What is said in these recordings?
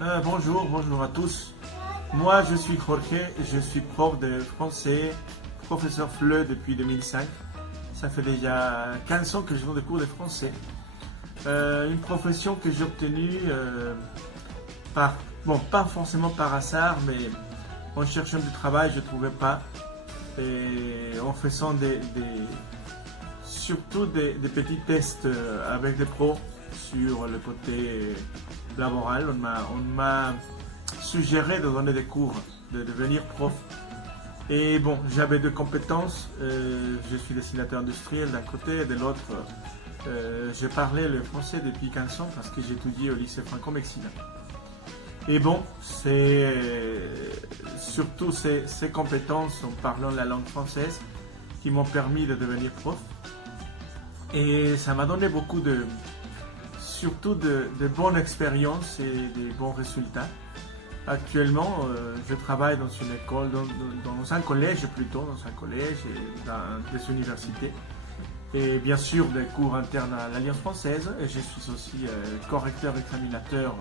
Bonjour à tous. Moi, je suis Jorge, je suis prof de français, professeur FLE depuis 2005. Ça fait déjà 15 ans que je donne des cours de français. Une profession que j'ai obtenue pas forcément par hasard, mais en cherchant du travail, je ne trouvais pas. Et en faisant surtout des petits tests avec des pros sur le côté laboral, on m'a suggéré de donner des cours, de devenir prof. Et bon, j'avais deux compétences. Je suis dessinateur industriel d'un côté et de l'autre, je parlais le français depuis 15 ans parce que j'étudiais au lycée franco-mexicain. Et bon, c'est surtout ces compétences en parlant la langue française qui m'ont permis de devenir prof. Et ça m'a donné surtout de bonnes expériences et de bons résultats. Actuellement, je travaille dans une école, dans un collège plutôt, et dans des universités. Et bien sûr des cours internes à l'Alliance française. Et je suis aussi correcteur examinateur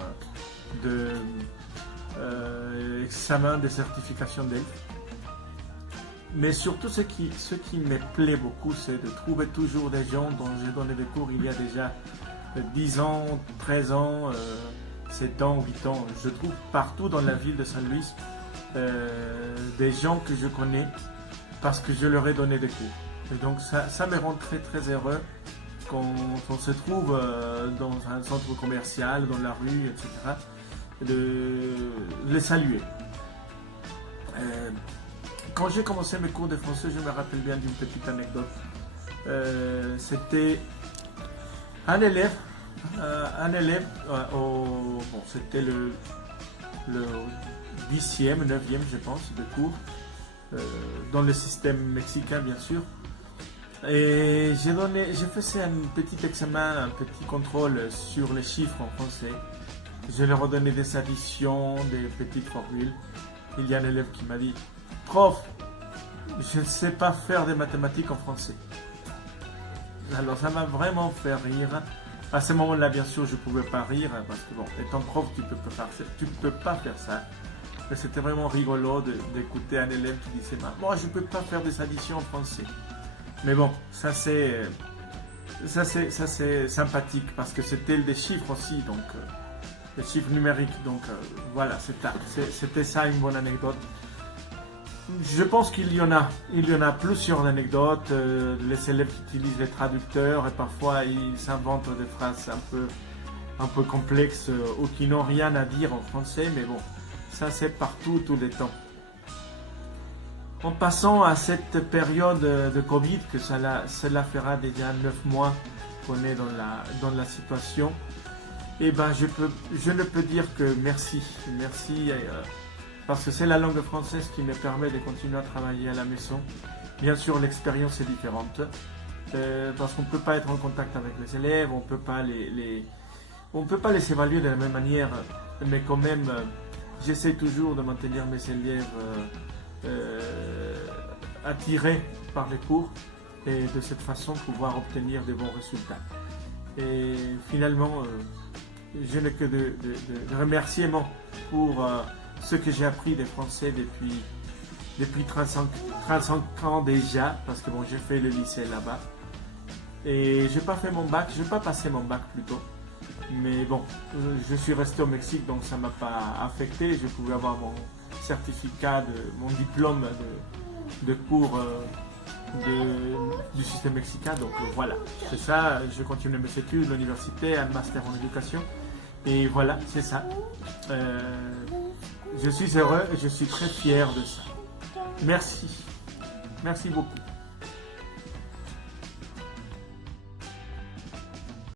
de examen de certification d'ELF. Mais surtout ce qui me plaît beaucoup, c'est de trouver toujours des gens dont j'ai donné des cours il y a déjà 10 ans, 13 ans, 7 ans, 8 ans. Je trouve partout dans la ville de Saint-Louis des gens que je connais parce que je leur ai donné des cours. Et donc ça me rend très très heureux quand on se trouve dans un centre commercial, dans la rue, etc. de les saluer. Quand j'ai commencé mes cours de français, je me rappelle bien d'une petite anecdote. C'était un élève, c'était le 10e, 9e je pense, de cours, dans le système mexicain bien sûr. Et j'ai fait un petit examen, un petit contrôle sur les chiffres en français. Je leur ai donné des additions, des petites formules. Il y a un élève qui m'a dit « Prof, je ne sais pas faire des mathématiques en français. » Alors ça m'a vraiment fait rire. À ce moment-là, bien sûr, je ne pouvais pas rire parce que bon, étant prof, tu ne peux pas faire ça. Mais c'était vraiment rigolo d'écouter un élève qui disait « Moi, je ne peux pas faire des additions en français. » Mais bon, ça c'est sympathique parce que c'était des chiffres aussi, donc des chiffres numériques. Donc voilà, c'était ça une bonne anecdote. Je pense qu'il y en a plusieurs anecdotes. Les élèves qui utilisent les traducteurs et parfois ils s'inventent des phrases un peu complexes ou qui n'ont rien à dire en français, mais bon, ça c'est partout, tous les temps. En passant à cette période de Covid, que cela fera déjà 9 mois qu'on est dans la situation, et ben je ne peux dire que merci, parce que c'est la langue française qui me permet de continuer à travailler à la maison. Bien sûr, l'expérience est différente, parce qu'on ne peut pas être en contact avec les élèves, on ne peut pas les évaluer de la même manière, mais quand même, j'essaie toujours de maintenir mes élèves attirés par les cours et de cette façon pouvoir obtenir de bons résultats. Et finalement, je n'ai que de remerciements pour ce que j'ai appris des français depuis 35 ans déjà, parce que bon, j'ai fait le lycée là-bas et j'ai pas fait mon bac, je n'ai pas passé mon bac plutôt, mais bon, je suis resté au Mexique donc ça m'a pas affecté. Je pouvais avoir mon certificat, mon diplôme de cours du système mexicain, donc voilà, c'est ça. Je continue mes études, l'université, un master en éducation, et voilà, c'est ça. Je suis heureux et je suis très fier de ça. Merci beaucoup.